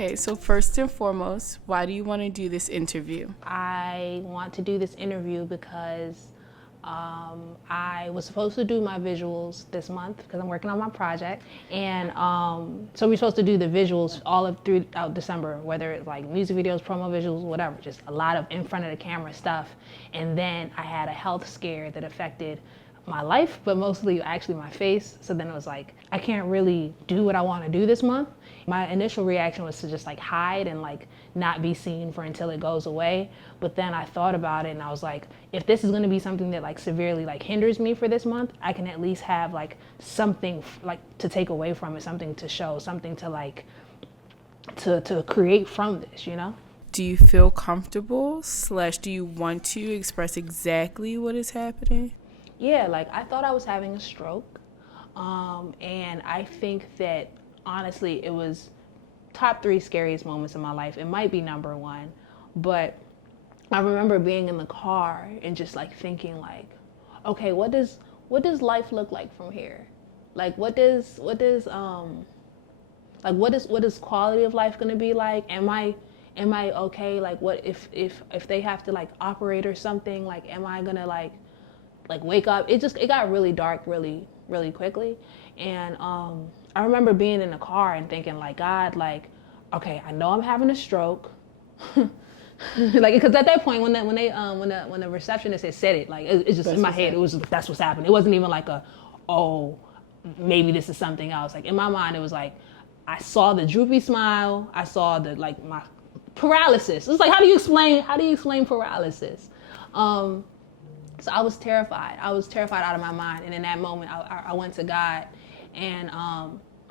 Okay, so first and foremost, why do you want to do this interview? I want to do this interview because I was supposed to do my visuals this month because I'm working on my project. And so we're supposed to do the visuals throughout December, whether it's like music videos, promo visuals, whatever, just a lot of in front of the camera stuff. And then I had a health scare that affected my life, but mostly actually my face. So then it was like, I can't really do what I want to do this month. My initial reaction was to just like hide and like not be seen for until it goes away. But then I thought about it and I was like, if this is going to be something that like severely like hinders me for this month, I can at least have like something like to take away from it, something to show, something to like to create from this, you know? Do you feel comfortable / do you want to express exactly what is happening? Yeah, like I thought I was having a stroke. And I think that honestly, it was top 3 scariest moments in my life. It might be number 1, but I remember being in the car and just like thinking like, okay, what does life look like from here? Like what is quality of life going to be like? Am I okay? Like what if they have to like operate or something? Like am I going to like wake up? It got really dark really quickly. And I remember being in the car and thinking like, God, like, okay, I know I'm having a stroke. Like, because at that point when the receptionist had said it, like it's just in my head, it was that's what's happening. It wasn't even like maybe this is something else. Like in my mind it was like I saw the droopy smile, I saw the like my paralysis. It's like how do you explain paralysis? So I was terrified. I was terrified out of my mind. And in that moment, I went to God, and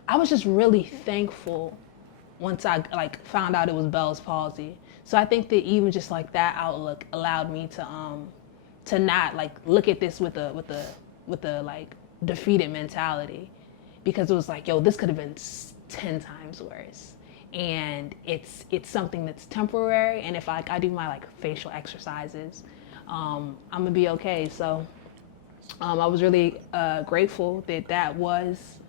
I was just really thankful once I like found out it was Bell's palsy. So I think that even just like that outlook allowed me to not like look at this with a like defeated mentality, because it was like, yo, this could have been 10 times worse. And it's something that's temporary. And if I do my like facial exercises, I'm gonna be okay. So I was really grateful that was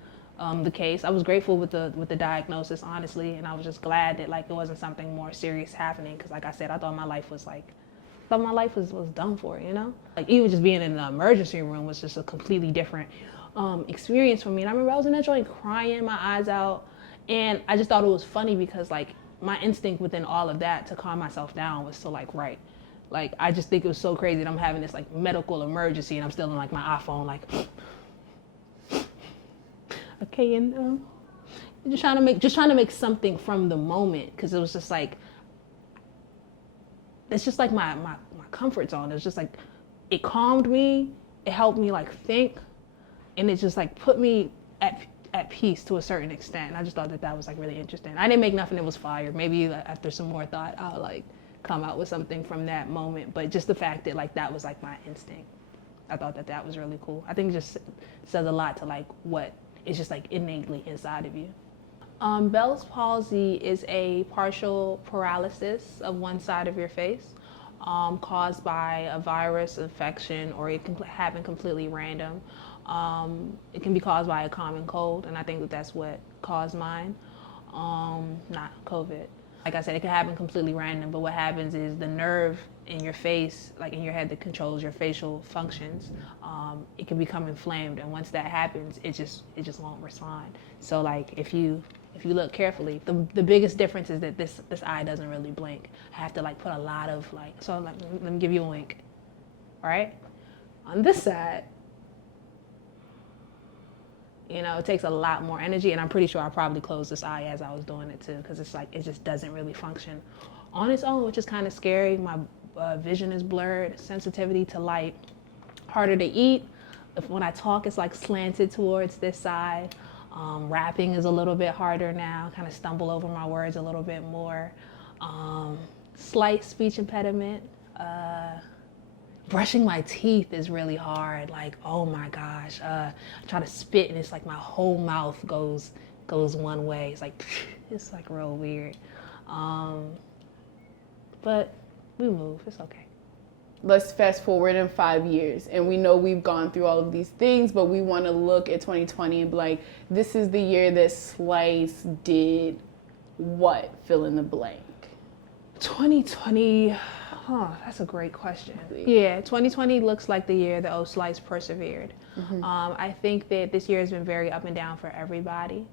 the case. I was grateful with the diagnosis, honestly, and I was just glad that like it wasn't something more serious happening, because like I said, I thought my life was done for, you know? Like even just being in the emergency room was just a completely different experience for me. And I remember I was in that joint crying my eyes out, and I just thought it was funny because like my instinct within all of that to calm myself down was to like write. Like, I just think it was so crazy that I'm having this like medical emergency and I'm still in like my iPhone, like, okay, and just trying to make something from the moment, because it was just like, it's just like my comfort zone. It was just like, it calmed me, it helped me like think, and it just like put me at peace to a certain extent. And I just thought that was like really interesting. I didn't make nothing that was fire. Maybe after some more thought, I'll like come out with something from that moment. But just the fact that like that was like my instinct, I thought that was really cool. I think it just says a lot to like what is just like innately inside of you. Bell's palsy is a partial paralysis of one side of your face, caused by a virus infection, or it can happen completely random. It can be caused by a common cold, and I think that's what caused mine, not COVID. Like I said, it can happen completely random, but what happens is the nerve in your face, like in your head that controls your facial functions, it can become inflamed, and once that happens, it just won't respond. So like if you look carefully, the biggest difference is that this eye doesn't really blink. I have to like put a lot of like, so like, let me give you a wink, all right? On this side, you know, it takes a lot more energy, and I'm pretty sure I probably closed this eye as I was doing it too, because it's like, it just doesn't really function on its own, which is kind of scary. My vision is blurred, sensitivity to light, harder to eat. When I talk, it's like slanted towards this side. Rapping is a little bit harder now, kind of stumble over my words a little bit more. Slight speech impediment. Brushing my teeth is really hard. Like, oh my gosh. I try to spit and it's like my whole mouth goes one way. It's like real weird. But we move, it's okay. Let's fast forward in 5 years, and we know we've gone through all of these things, but we want to look at 2020 and be like, this is the year that Slice did what, fill in the blank? 2020, that's a great question. Yeah, 2020 looks like the year the O-Slice persevered. I think that this year has been very up and down for everybody.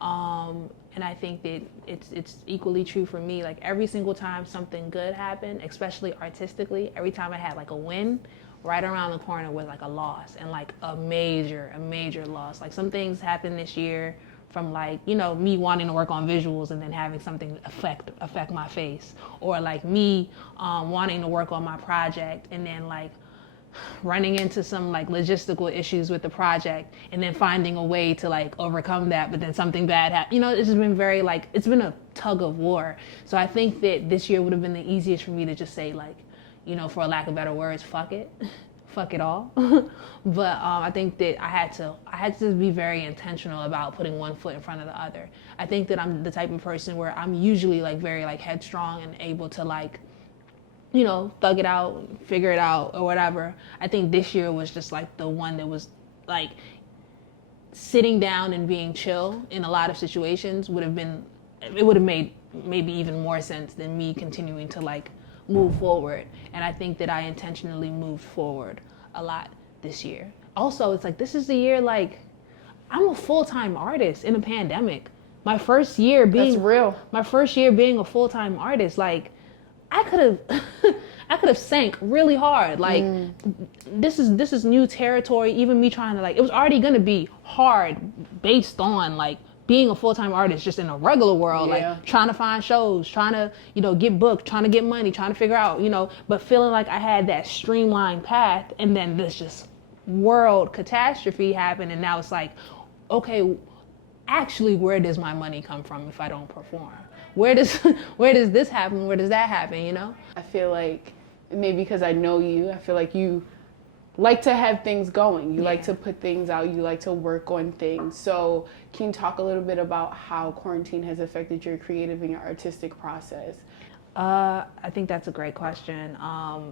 And I think that it's equally true for me. Like every single time something good happened, especially artistically, every time I had like a win, right around the corner was like a loss, and like a major loss. Like some things happened this year from like, you know, me wanting to work on visuals and then having something affect my face, or like me wanting to work on my project and then like running into some like logistical issues with the project and then finding a way to like overcome that, but then something bad happened. You know, it's just been very like, it's been a tug of war. So I think that this year would have been the easiest for me to just say like, you know, for a lack of better words, fuck it. Fuck it all. But I think that I had to be very intentional about putting one foot in front of the other. I think that I'm the type of person where I'm usually like very like headstrong and able to like, you know, thug it out, figure it out or whatever. I think this year was just like the one that was like sitting down and being chill in a lot of situations would have made maybe even more sense than me continuing to like move forward. And I think that I intentionally moved forward a lot this year. Also, it's like, this is the year, like, I'm a full-time artist in a pandemic. My first year being a full-time artist, like, I could have sank really hard. Like, this is new territory. Even me trying to like, it was already gonna be hard based on like being a full-time artist just in a regular world, like trying to find shows, trying to, you know, get booked, trying to get money, trying to figure out, you know, but feeling like I had that streamlined path, and then this just world catastrophe happened, and now it's like, okay, actually, where does my money come from if I don't perform? Where does this happen? Where does that happen, you know? I feel like, maybe because I know you, I feel like you like to have things going. You like to put things out. You like to work on things. So can you talk a little bit about how quarantine has affected your creative and your artistic process? I think that's a great question.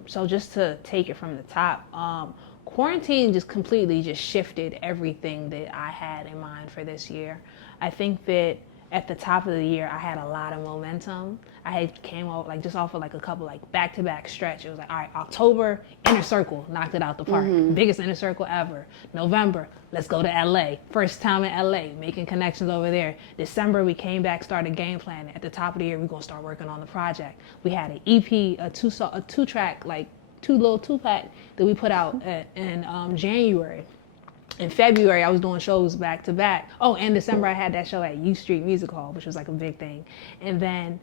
So just to take it from the top, quarantine just completely just shifted everything that I had in mind for this year. I think that at the top of the year, I had a lot of momentum. I had came out like just off of like a couple like back-to-back stretch. It was like, all right, October, Inner Circle, knocked it out the park. Biggest Inner Circle ever. November, let's go to LA. First time in LA, making connections over there. December, we came back, started game planning. At the top of the year, we're gonna start working on the project. We had an EP, a two-track, like two-little two-pack that we put out in January. In February, I was doing shows back to back. Oh, and December, I had that show at U Street Music Hall, which was like a big thing. And then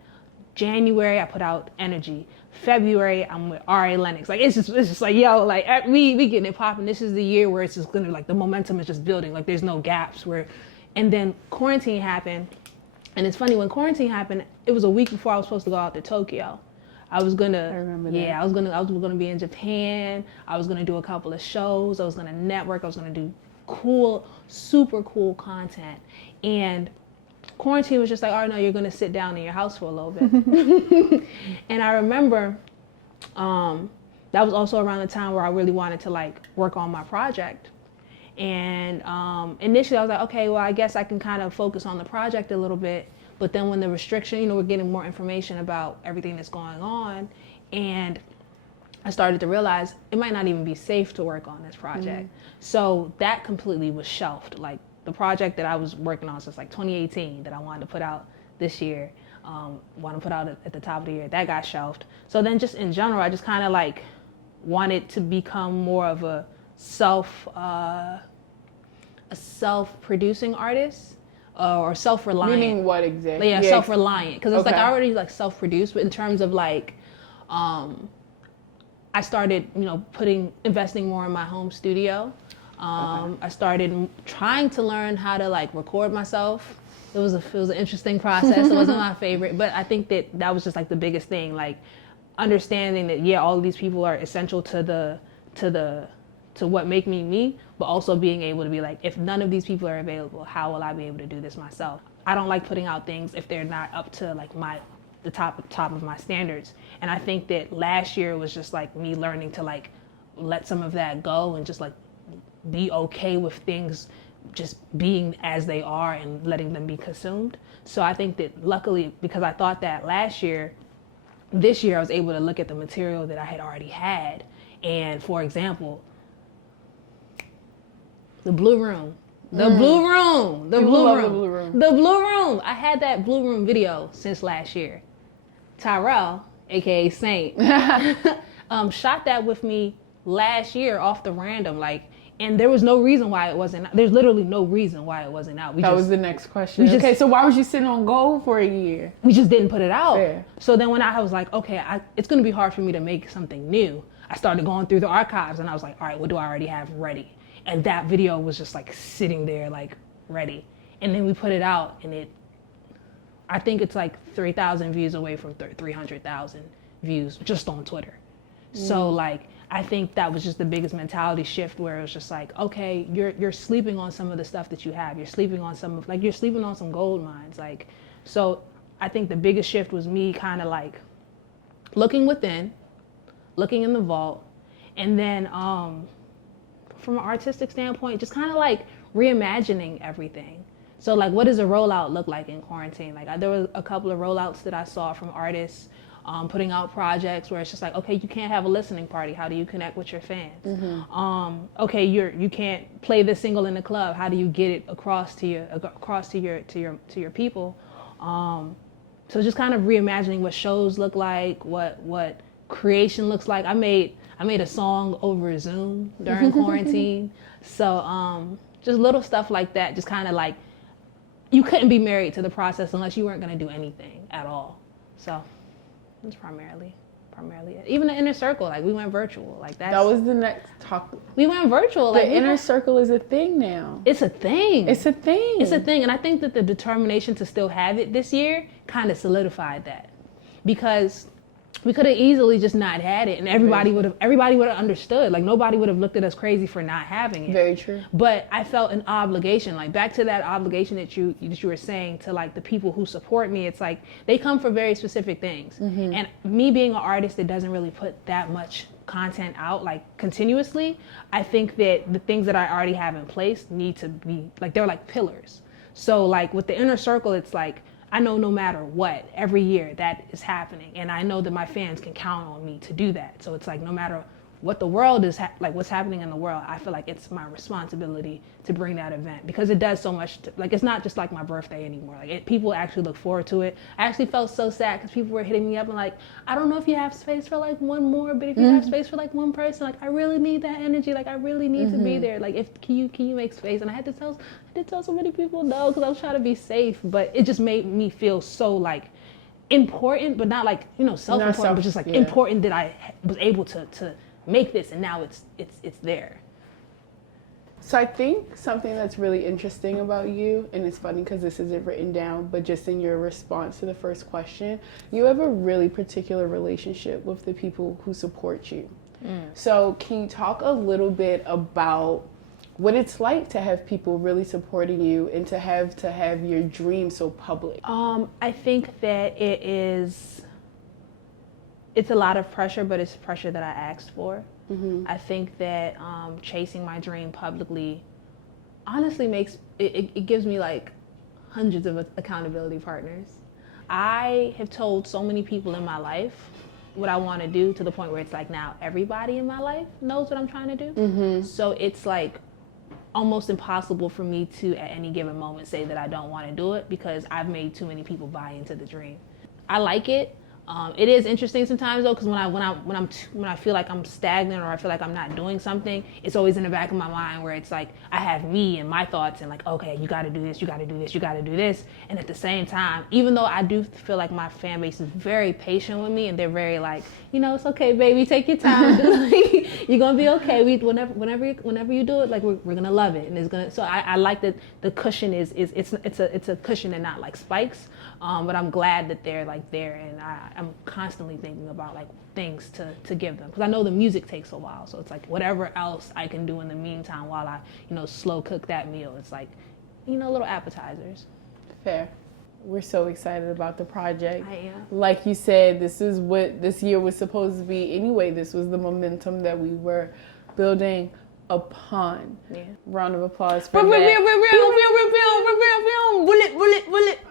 January, I put out Energy. February, I'm with R.A. Lennox. Like, it's just like, yo, like, we getting it popping. This is the year where it's just gonna, like, the momentum is just building. Like, there's no gaps and then quarantine happened. And it's funny, when quarantine happened, it was a week before I was supposed to go out to Tokyo. I remember that. I was gonna be in Japan. I was gonna do a couple of shows. I was gonna network. I was gonna do super cool content. And quarantine was just like, oh no, you're gonna sit down in your house for a little bit. And I remember that was also around the time where I really wanted to like work on my project. And initially I was like, okay, well, I guess I can kind of focus on the project a little bit. But then when the restriction, you know, we're getting more information about everything that's going on, and I started to realize it might not even be safe to work on this project. So that completely was shelved. Like the project that I was working on since like 2018 that I wanted to put out this year, want to put out at the top of the year, that got shelved. So then just in general, I just kind of like wanted to become more of a self-producing artist. Or self-reliant. Meaning what exactly? Yeah, self-reliant. Because it's like I already like self-produced, but in terms of like, I started, you know, investing more in my home studio. I started trying to learn how to like record myself. It was an interesting process. It wasn't my favorite, but I think that was just like the biggest thing, like understanding that all of these people are essential to what make me, but also being able to be like, if none of these people are available, how will I be able to do this myself? I don't like putting out things if they're not up to like the top of my standards. And I think that last year was just like me learning to like let some of that go and just like be okay with things just being as they are and letting them be consumed. So I think that luckily, because I thought that last year, this year I was able to look at the material that I had already had. And for example, the Blue Room. The Blue Room. The Blue Room. The Blue Room. The Blue Room. I had that Blue Room video since last year. Tyrell, aka Saint, shot that with me last year off the random, like, and there was no reason why it wasn't. There's literally no reason why it wasn't out. That was the next question. Okay, so why was you sitting on gold for a year? We just didn't put it out. Fair. So then when I was like, okay, it's going to be hard for me to make something new, I started going through the archives and I was like, all right, what do I already have ready? And that video was just like sitting there, like ready. And then we put it out, and I think it's like 3,000 views away from 300,000 views just on Twitter. So like, I think that was just the biggest mentality shift, where it was just like, okay, you're sleeping on some of the stuff that you have. You're sleeping on you're sleeping on some gold mines. Like, so I think the biggest shift was me kind of like looking within, looking in the vault, and then from an artistic standpoint, just kind of like reimagining everything. So like, what does a rollout look like in quarantine? Like, there was a couple of rollouts that I saw from artists putting out projects where it's just like, okay, you can't have a listening party. How do you connect with your fans? Okay, you can't play this single in the club. How do you get it across to your people? So just kind of reimagining what shows look like, what creation looks like. I made a song over Zoom during quarantine. So just little stuff like that, just kind of like, you couldn't be married to the process unless you weren't going to do anything at all. So that's primarily it. Even the inner circle, like, we went virtual. Like, that was the next talk. We went virtual. Like, the inner circle is a thing now. It's a thing. It's a thing. It's a thing. And I think that the determination to still have it this year kind of solidified that, because we could have easily just not had it, and everybody would have understood. Like, nobody would have looked at us crazy for not having it. Very true. But I felt an obligation, like, back to that obligation that you were saying to, like, the people who support me. It's like, they come for very specific things. And me being an artist that doesn't really put that much content out, like, continuously, I think that the things that I already have in place need to be, like, they're like pillars. So, like, with the inner circle, it's like, I know no matter what, every year that is happening. And I know that my fans can count on me to do that. So it's like, no matter what the world is, like, what's happening in the world, I feel like it's my responsibility to bring that event, because it does so much. Like, it's not just like my birthday anymore. Like, people actually look forward to it. I actually felt so sad because people were hitting me up and like, I don't know if you have space for like one more, but if you have space for like one person, like, I really need that energy. Like, I really need to be there. Like, can you make space? And I did tell so many people no, because I was trying to be safe, but it just made me feel so like important, but not like, self-important, but just like important that I was able to make this, and now it's there. So I think something that's really interesting about you, and it's funny because this isn't written down, but just in your response to the first question, you have a really particular relationship with the people who support you. So can you talk a little bit about what it's like to have people really supporting you and to have your dream so public? I think that it's a lot of pressure, but it's pressure that I asked for. I think that chasing my dream publicly honestly makes it gives me like hundreds of accountability partners. I have told so many people in my life what I want to do, to the point where it's like, now everybody in my life knows what I'm trying to do. So it's like almost impossible for me to at any given moment say that I don't want to do it, because I've made too many people buy into the dream. I like it. It is interesting sometimes though, because when I feel like I'm stagnant, or I feel like I'm not doing something, it's always in the back of my mind where it's like I have me and my thoughts, and like, okay, you got to do this, you got to do this, you got to do this. And at the same time, even though I do feel like my fan base is very patient with me, and they're very like, it's okay, baby, take your time, you're gonna be okay. Whenever you do it, like, we're gonna love it, and it's gonna. So I like that the cushion it's a cushion and not like spikes. But I'm glad that they're like there, and I'm constantly thinking about like things to give them, because I know the music takes a while. So it's like, whatever else I can do in the meantime while I slow cook that meal, it's like, little appetizers. Fair. We're so excited about the project. I am. Like you said, this is what this year was supposed to be anyway. This was the momentum that we were building a pun. Yeah. Round of applause for that. Bullet.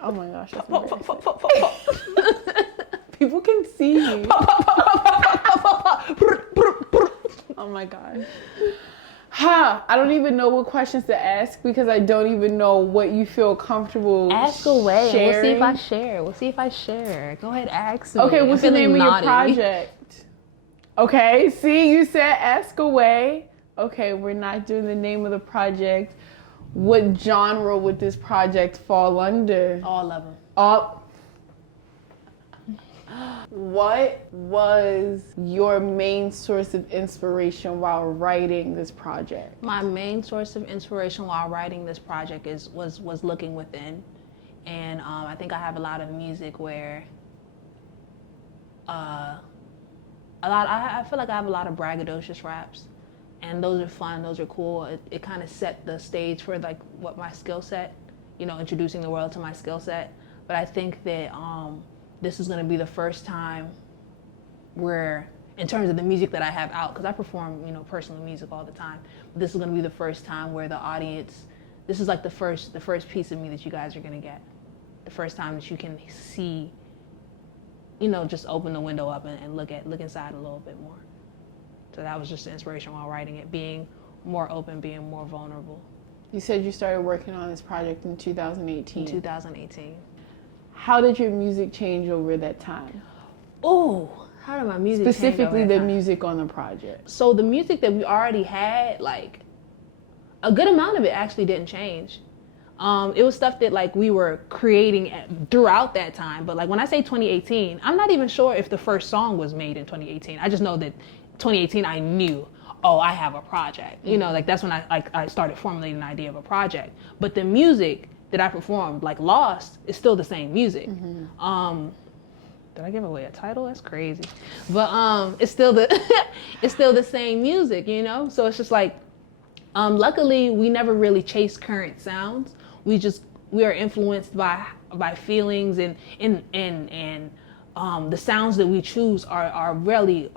Oh my gosh, that's embarrassing. People can see me. Oh my god. I don't even know what questions to ask because I don't even know what you feel comfortable Ask away. sharing. We'll see if I share. Go ahead, ask me. Okay, what's the name of your naughty. project? Okay, see, you said ask away. Okay, we're not doing the name of the project. What genre would this project fall under? All of them. What was your main source of inspiration while writing this project? My main source of inspiration while writing this project was looking within, and I think I have a lot of music where I feel like I have a lot of braggadocious raps, and those are fun, those are cool. It kind of set the stage for like what my skill set, introducing the world to my skill set. But I think that this is going to be the first time where, in terms of the music that I have out, because I perform, personal music all the time, but this is going to be the first time where the audience, this is like the first piece of me that you guys are going to get. The first time that you can see, just open the window up and look inside a little bit more. So that was just the inspiration while writing it, being more open, being more vulnerable. You said you started working on this project in 2018. In 2018. How did your music change over that time? Oh, how did my music change over Specifically that the time? music on the project. So the music that we already had, like, a good amount of it actually didn't change. It was stuff that like we were creating throughout that time. But like when I say 2018, I'm not even sure if the first song was made in 2018. I just know that 2018 I knew, I have a project. Like that's when I started formulating the idea of a project. But the music that I performed, like Lost, is still the same music. Mm-hmm. Did I give away a title? That's crazy. But it's still the same music, So it's just like, luckily we never really chase current sounds. We are influenced by feelings and the sounds that we choose are really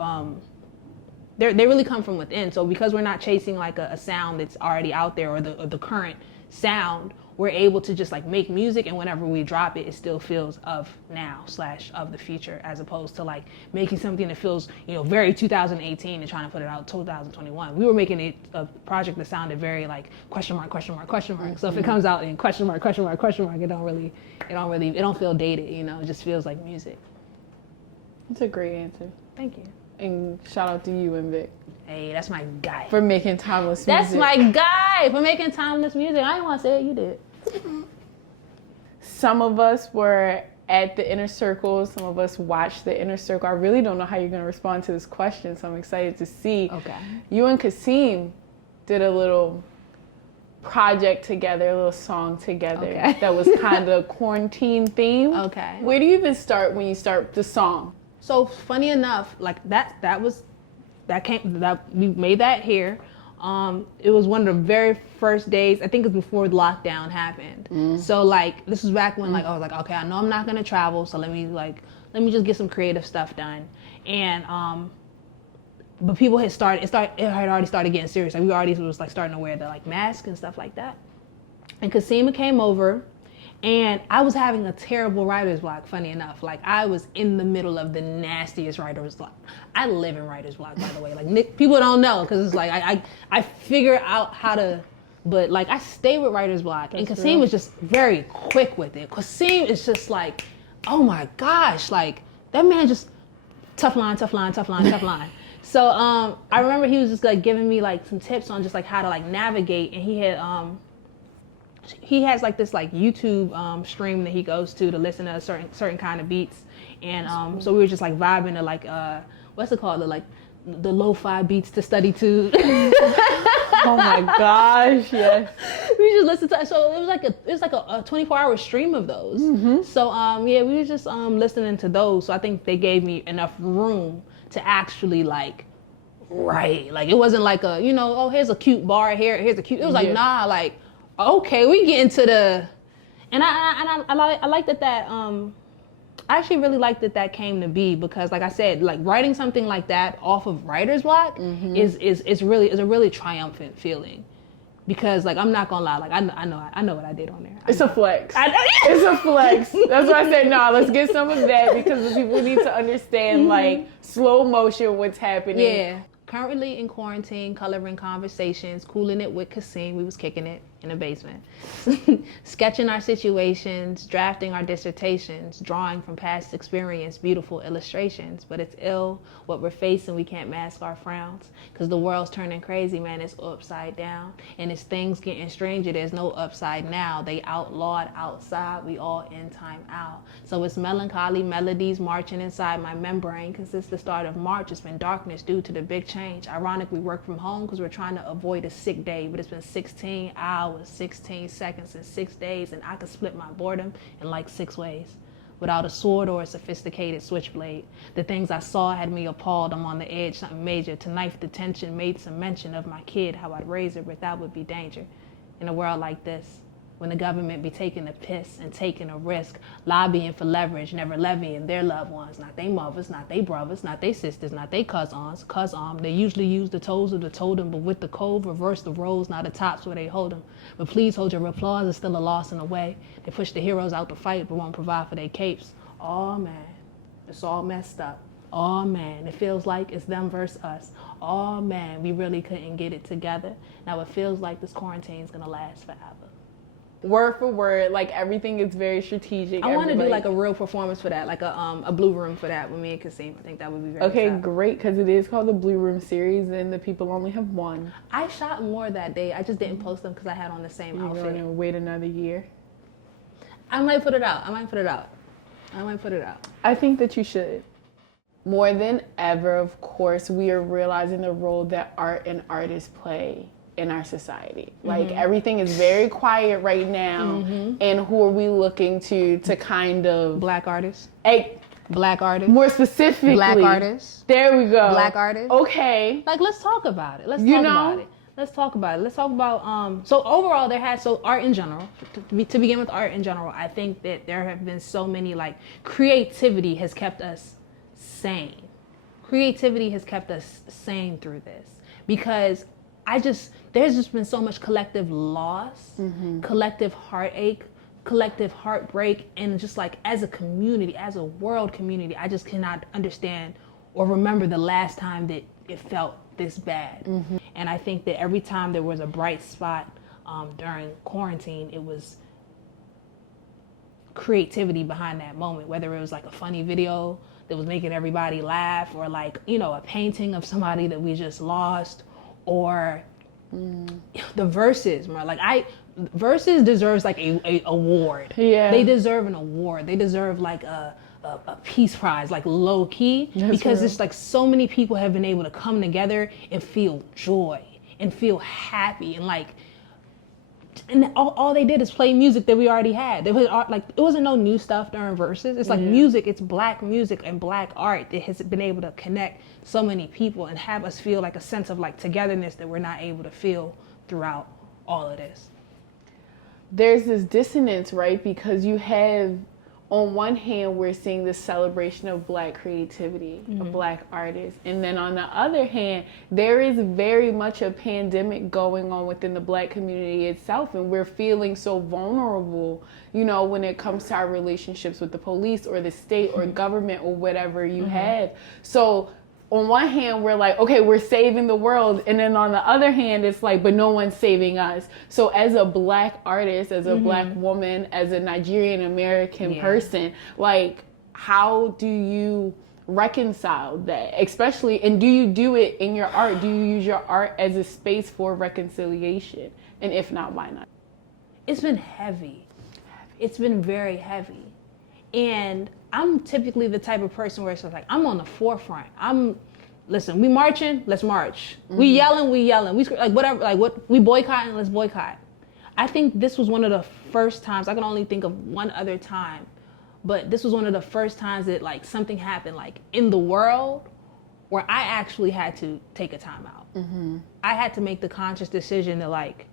they really come from within. So because we're not chasing like a sound that's already out there or the current sound, we're able to just like make music, and whenever we drop it, it still feels of now / of the future, as opposed to like making something that feels, very 2018 and trying to put it out 2021. We were making a project that sounded very like question mark. So if it comes out in question mark, it don't feel dated, it just feels like music. That's a great answer. Thank you. And shout out to you and Vic. Hey, that's my guy. For making timeless music. That's my guy for making timeless music. I didn't want to say it, you did. Some of us were at the inner circle. Some of us watched the inner circle. I really don't know how you're going to respond to this question, so I'm excited to see. Okay. You and Kasim did a little project together, a little song together that was kind of quarantine themed. Okay. Where do you even start when you start the song? So funny enough, like we made that here. It was one of the very first days, I think it was before the lockdown happened. So like, this was back when like, I was like, okay, I know I'm not gonna travel, so let me just get some creative stuff done. And, but people had it had already started getting serious. Like we already was like starting to wear the like mask and stuff like that. And Kasima came over, and I was having a terrible writer's block, funny enough. Like I was in the middle of the nastiest writer's block. I live in writer's block, by the way. Like people don't know, because it's like I figure out how to, but like I stay with writer's block. And Kasim was just very quick with it. Kasim is just like, oh my gosh, like that man just tough line. So I remember he was just like giving me like some tips on just like how to like navigate, and he has like this like YouTube stream that he goes to listen to certain kind of beats, and so we were just like vibing to like what's it called, the lo-fi beats to study to. Oh my gosh, yes. We just listened to, so it was like a 24-hour stream of those. Mm-hmm. So we were just listening to those. So I think they gave me enough room to actually like write. Like it wasn't like a here's a cute bar here's a cute. It was like nah, like okay, we get into the, and I like that I actually really like that came to be, because like I said, like writing something like that off of writer's block is a really triumphant feeling. Because like I'm not gonna lie, like I know what I did on there. It's a flex. It's a flex. That's why I said no. Let's get some of that, because the people need to understand like slow motion what's happening. Yeah. Currently in quarantine, coloring conversations, cooling it with Kasim. We was kicking it in the basement. Sketching our situations, drafting our dissertations, drawing from past experience, beautiful illustrations. But it's ill what we're facing. We can't mask our frowns, because the world's turning crazy, man. It's upside down. And it's things getting stranger. There's no upside now. They outlawed outside. We all in time out. So it's melancholy melodies marching inside my membrane, because since the start of March, it's been darkness due to the big change. Ironic, we work from home because we're trying to avoid a sick day, but it's been 16 hours, 16 seconds, and 6 days, and I could split my boredom in like 6 ways. Without a sword or a sophisticated switchblade. The things I saw had me appalled. I'm on the edge, something major. To knife detention, made some mention of my kid, how I'd raise her, but that would be danger. In a world like this, when the government be taking a piss and taking a risk, lobbying for leverage, never levying their loved ones, not they mothers, not they brothers, not they sisters, not they cousins. They usually use the toes of the totem, but with the cove, reverse the roles, not the tops where they hold them. But please hold your applause, it's still a loss in a way. They push the heroes out to fight, but won't provide for their capes. Oh man, it's all messed up. Oh man, it feels like it's them versus us. Oh man, we really couldn't get it together. Now it feels like this quarantine's gonna last forever. Word for word, like everything is very strategic. I want to do like a real performance for that, like a blue room for that with me and Kasim. I think that would be very okay, exciting. Great, because it is called the Blue Room series, and the people only have one. I shot more that day. I just didn't post them because I had on the same outfit. You're going to wait another year? I might put it out. I think that you should. More than ever, of course, we are realizing the role that art and artists play in our society. Like everything is very quiet right now, and who are we looking to kind of Black artists? Black artists. More specifically, Black artists. There we go. Black artists. Okay. Like let's talk about it. Let's talk about so overall art in general, to begin with art in general, I think that there have been so many, like, creativity has kept us sane. Creativity has kept us sane through this, because there's just been so much collective loss, collective heartache, collective heartbreak, and just like as a community, as a world community, I just cannot understand or remember the last time that it felt this bad. And I think that every time there was a bright spot during quarantine, it was creativity behind that moment, whether it was like a funny video that was making everybody laugh, or like, you know, a painting of somebody that we just lost, or the verses. Like verses deserves like a award. Yeah, they deserve an award. They deserve like a peace prize, like low key. That's because it's like so many people have been able to come together and feel joy and feel happy, and like, and all they did is play music that we already had. It was like, it wasn't no new stuff during verses. It's like music, it's black music and black art that has been able to connect so many people and have us feel like a sense of like togetherness that we're not able to feel throughout all of this. There's this dissonance, right? Because you have, on one hand, we're seeing this celebration of Black creativity, of Black artists. And then on the other hand, there is very much a pandemic going on within the Black community itself. And we're feeling so vulnerable, you know, when it comes to our relationships with the police or the state or government or whatever you have. So on one hand, we're like, okay, we're saving the world. And then on the other hand, it's like, but no one's saving us. So as a Black artist, as a Black woman, as a Nigerian American person, like, how do you reconcile that? Especially, and do you do it in your art? Do you use your art as a space for reconciliation? And if not, why not? It's been heavy. It's been very heavy. And I'm typically the type of person where it's like, I'm on the forefront. Listen, we marching, let's march. We yelling, we like whatever, like what we boycotting, let's boycott. I think this was one of the first times, I can only think of one other time, but this was one of the first times that like something happened like in the world where I actually had to take a time out. I had to make the conscious decision to like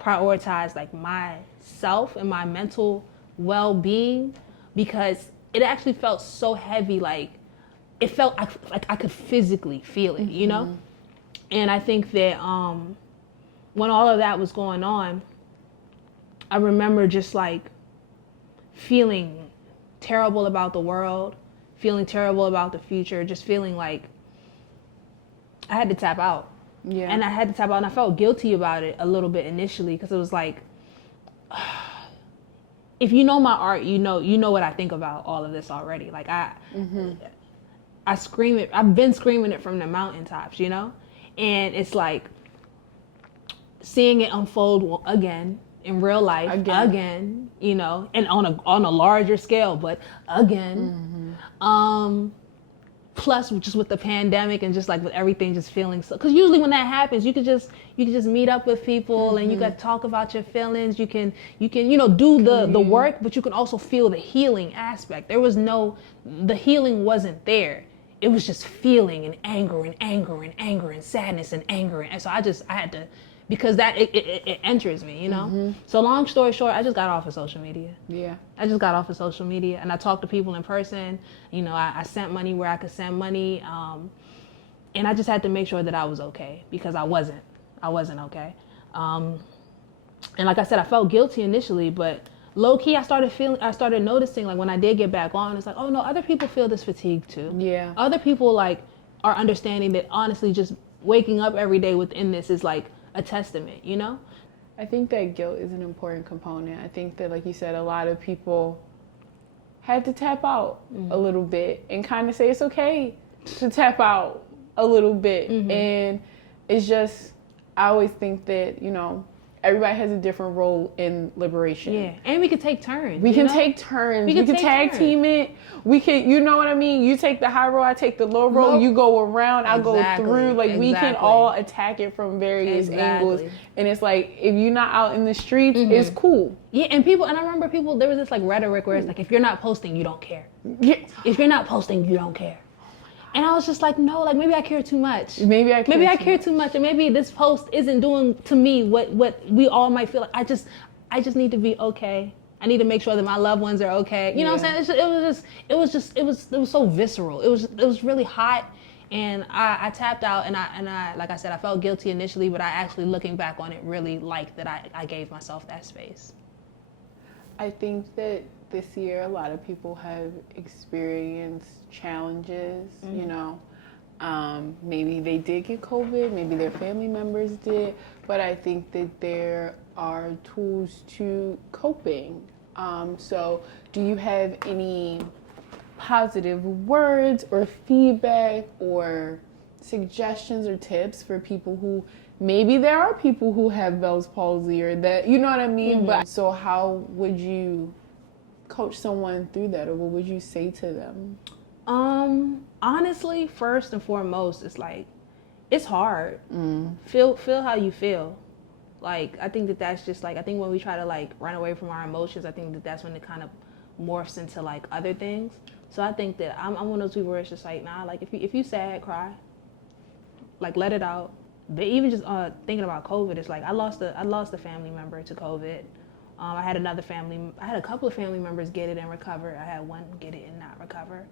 prioritize like myself and my mental well-being, because it actually felt so heavy, like it felt like I could physically feel it, you know? And I think that when all of that was going on, I remember just like feeling terrible about the world, feeling terrible about the future, just feeling like I had to tap out. Yeah. And I had to tap out, and I felt guilty about it a little bit initially, because it was like, if you know my art, you know what I think about all of this already. Like I scream it. I've been screaming it from the mountaintops, you know? And it's like seeing it unfold again in real life, again, you know, and on a larger scale, but again. Plus just with the pandemic and just like with everything just feeling so, because usually when that happens, you could just meet up with people and you could talk about your feelings. You can do the work, but you can also feel the healing aspect. The healing wasn't there. It was just feeling and anger and sadness and anger. And so I had to, because that it enters me, you know? So long story short, I just got off of social media. Yeah. I just got off of social media, and I talked to people in person. You know, I sent money where I could send money. And I just had to make sure that I was okay, because I wasn't okay. And like I said, I felt guilty initially, but low key, I started noticing, like when I did get back on, it's like, oh no, other people feel this fatigue too. Yeah. Other people like are understanding that honestly, just waking up every day within this is like a testament, you know? I think that guilt is an important component. I think that, like you said, a lot of people had to tap out a little bit and kind of say it's okay to tap out a little bit. And it's just, I always think that, you know, everybody has a different role in liberation. Yeah, and we could take turns. We can take turns. We can tag team it. We can, you know what I mean? You take the high road, I take the low road. You go around, I go through. Like we can all attack it from various angles. And it's like, if you're not out in the streets, it's cool. Yeah, and I remember people, there was this like rhetoric where it's like, if you're not posting, you don't care. Yeah. If you're not posting, you don't care. And I was just like, no, like maybe I care too much. Maybe I care too much. And maybe this post isn't doing to me what we all might feel like. I just need to be okay. I need to make sure that my loved ones are okay. You know what I'm saying? It was so visceral. It was really hot. And I tapped out, and I like I said, I felt guilty initially, but I actually, looking back on it, really liked that I gave myself that space. I think that this year a lot of people have experienced challenges, you know. Maybe they did get COVID, maybe their family members did, but I think that there are tools to coping. So do you have any positive words or feedback or suggestions or tips for people who, maybe there are people who have Bell's palsy or that, you know what I mean? But so how would you coach someone through that, or what would you say to them? Honestly, first and foremost, it's like, it's hard. Feel how you feel. Like, I think that's just like, I think when we try to like run away from our emotions, I think that's when it kind of morphs into like other things. So I think that I'm one of those people where it's just like, nah, like if you sad, cry, like let it out. But even just thinking about COVID, it's like I lost a family member to COVID. I had a couple of family members get it and recover. I had one get it and not recover.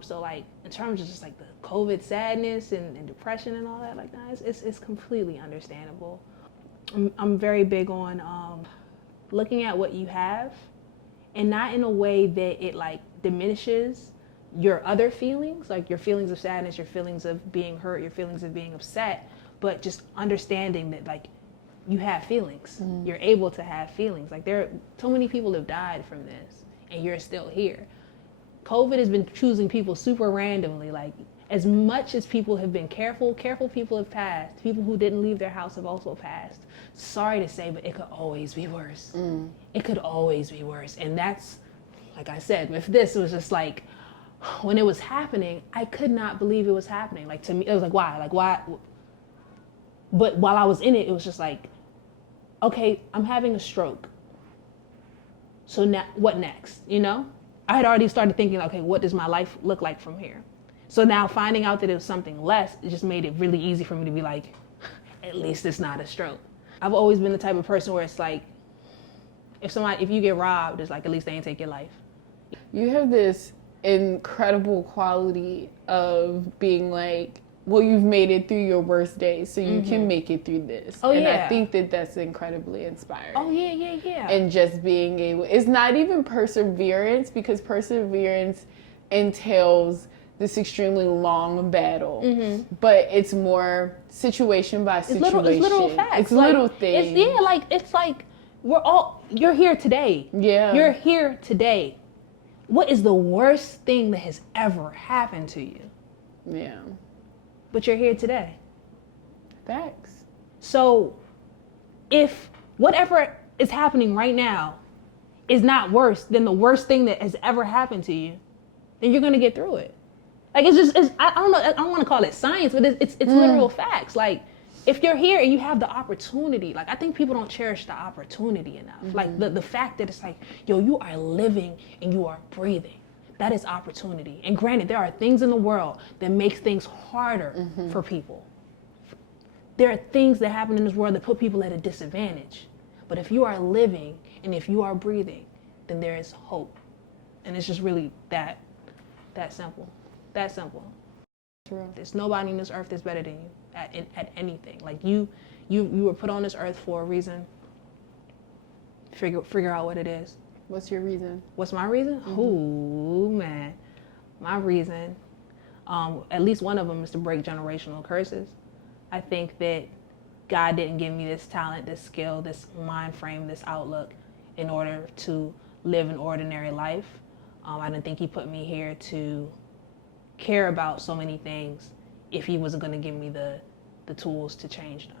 So like in terms of just like the COVID sadness and depression and all that, like that, it's completely understandable. I'm very big on looking at what you have, and not in a way that it like diminishes your other feelings, like your feelings of sadness, your feelings of being hurt, your feelings of being upset, but just understanding that like you have feelings. You're able to have feelings. Like so many people have died from this and you're still here. COVID has been choosing people super randomly. Like as much as people have been careful people have passed. People who didn't leave their house have also passed. Sorry to say, but it could always be worse. It could always be worse. And that's, like I said, with this, it was just like, when it was happening, I could not believe it was happening. Like to me, it was like, why? Like why? But while I was in it, it was just like, okay, I'm having a stroke. So now, what next? You know? I had already started thinking, okay, what does my life look like from here? So now finding out that it was something less, it just made it really easy for me to be like, at least it's not a stroke. I've always been the type of person where it's like, if you get robbed, it's like, at least they ain't take your life. You have this incredible quality of being like, well, you've made it through your worst days, so you can make it through this. Oh, and yeah. I think that that's incredibly inspiring. Oh, yeah. And just being able, it's not even perseverance, because perseverance entails this extremely long battle, but it's more situation by situation. It's literal facts. It's little things. It's like you're here today. Yeah. You're here today. What is the worst thing that has ever happened to you? Yeah. But you're here today. Facts. So if whatever is happening right now is not worse than the worst thing that has ever happened to you, then you're gonna get through it. Like I don't know, I don't want to call it science, but it's literal facts. Like if you're here and you have the opportunity, like I think people don't cherish the opportunity enough. Like the fact that it's like, yo, you are living and you are breathing. That is opportunity. And granted, there are things in the world that makes things harder for people. There are things that happen in this world that put people at a disadvantage. But if you are living and if you are breathing, then there is hope. And it's just really that simple. That simple. True. There's nobody on this earth that's better than you at anything. Like you were put on this earth for a reason. Figure out what it is. What's your reason? What's my reason? Ooh, man. My reason, at least one of them, is to break generational curses. I think that God didn't give me this talent, this skill, this mind frame, this outlook in order to live an ordinary life. I didn't think he put me here to care about so many things if he wasn't going to give me the tools to change them.